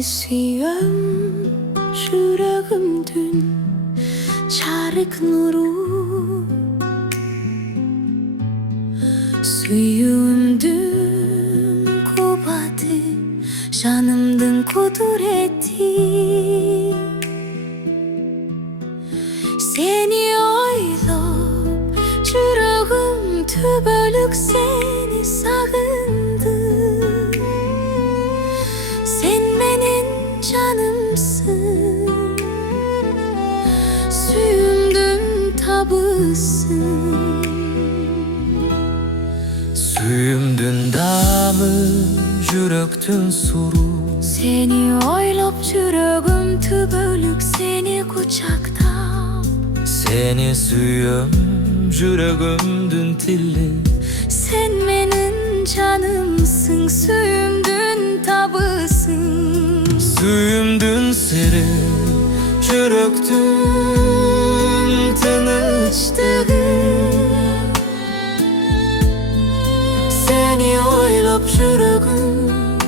Seni suyum yüreğimdün çarık nuru, suyumdun kuvveti, canımdın kudreti. Seni oylap yüreğim tübölük seni sağındı. Sen benim canımsın, suyumdun tabısın. Suyumdun damı, yürektün suru. Seni oylap yüreğim tübölük seni kucakta. Seni suyum, yüreğimdün tilli. Sen benim canımsın, suyumdun tabısın. Suyumdun seri, yürektün tınıçtığı. Seni oylap yüreğim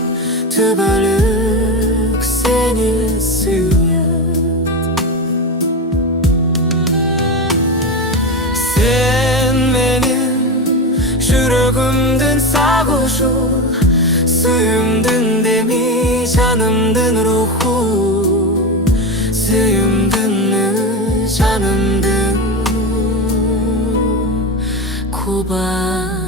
tübölük seni suyum. Sen benim yüreğimdün sarhoşu, suyumdun demi, canımdın ruhu. Suyumdun canımdın kuba.